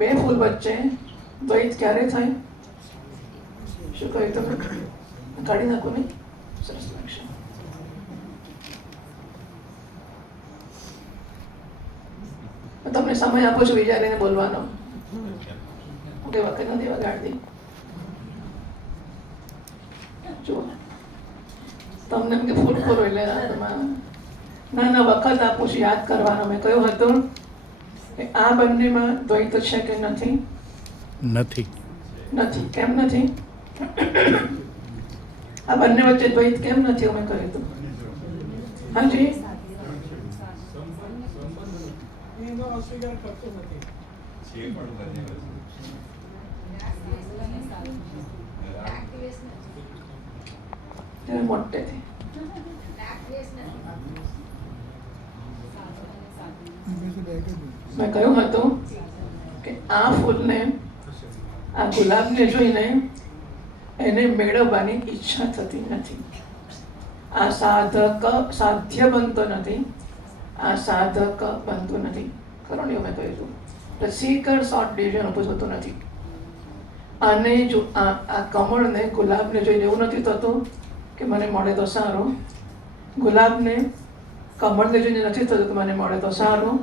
બે ફૂલ વચ્ચે દ્વૈત ક્યારે થાય? શું કહ્યું તમે? કાઢી નાખો નહીં? સરસ લાગશે. તમને સમય આપો છો વિચારીને બોલવાનો. કે વખત નથી વગાડતી. જુઓ તમને એમ કે ફૂલ ખોરો એટલે ના વખત આપું છું યાદ કરવાનો. મેં કહ્યું હતું કે આ બંનેમાં દ્વૈત છે કે નથી? નથી. નથી. કેમ નથી? આ બંને વચ્ચે દ્વૈત કેમ નથી? મેં કહ્યું હતું. હાજી મોટેથી મેં કહ્યું હતું કે આ ફૂલને, આ ગુલાબને જોઈને એને મેળવવાની ઈચ્છા થતી નથી. આ સાધક સાધ્ય બનતો નથી, આ સાધક બનતો નથી. ખરો ને? મેં કહ્યું હતું સીકર શોર્ટ ડિવિઝન ઊભું થતું નથી. આને જો આ કમળને ગુલાબને જોઈને એવું નથી થતું કે મને મળે તો સારું. ગુલાબને કમળને જોઈને નથી થતું કે મને મળે તો સારું.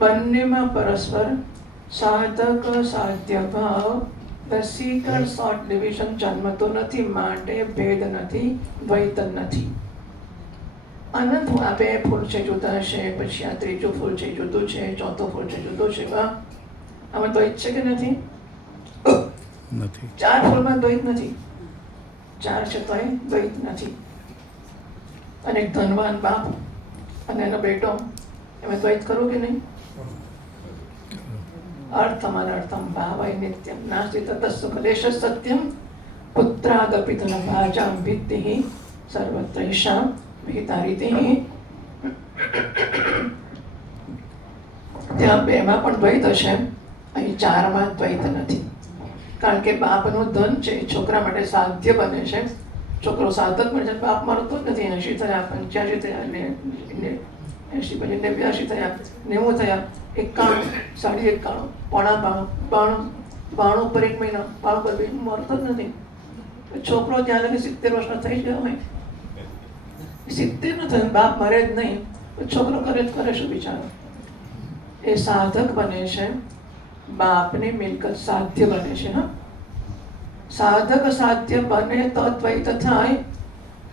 બંનેમાં પરસ્પર સાધક સાધ્ય ભાવ, ધ સીકર શોર્ટ ડિવિઝન જન્મતો નથી. માટે ભેદ નથી, દ્વૈત નથી. અનંત આ બે ફૂલ છે જુદા છે, પછી આ ત્રીજું ફૂલ છે જુદું છે, ચોથો ફૂલ છે જુદું છે. આમાં દ્વૈત છે કે નથી? નથી. ચાર ફૂલમાં દ્વૈત નથી. ચાર છે તો દ્વૈત નથી. અને એક ધનવાન બાપ અને એનો બેટો, એમાં દ્વૈત ખરું કે નહીં? અર્થમ અનર્થમ ભાવય નિત્યમ નાસ્તિ તતસ્સુ કલેશ સત્યમ પુત્રાદપી ધનભાજામ વિદ્ધિ સર્વત્રૈષામ વિહિતારીતિ. ત્યાં બેમાં પણ દ્વૈત હશે, અહીં ચારમાં દ્વૈત નથી. કારણ કે બાપનું ધન છે છોકરા માટે સાધ્ય બને છે. છોકરો સાધક બને છે. બાપ મરતો જ નથી. 80 થયા, 85 થયા, 80 પછી 89 થયા, 90 થયા, 91, 91, 92 પર 1 મહિના, 92 પર મરતો જ નથી. છોકરો ત્યાં લગી 70 વર્ષનો થઈ જ ગયો હોય. 70 નો થયો, બાપ મરે જ નહીં, છોકરો કરે શું બિચારો? એ સાધક બને છે. બાપની મિલકત સાધ્ય બને છે. હા, સાધક સાધ્ય બને તો દ્વૈત થાય.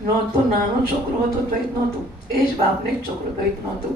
નહોતું નાનો છોકરો હતો દ્વૈત નહોતું. એ જ બાપને છોકરો દ્વૈત નહોતું.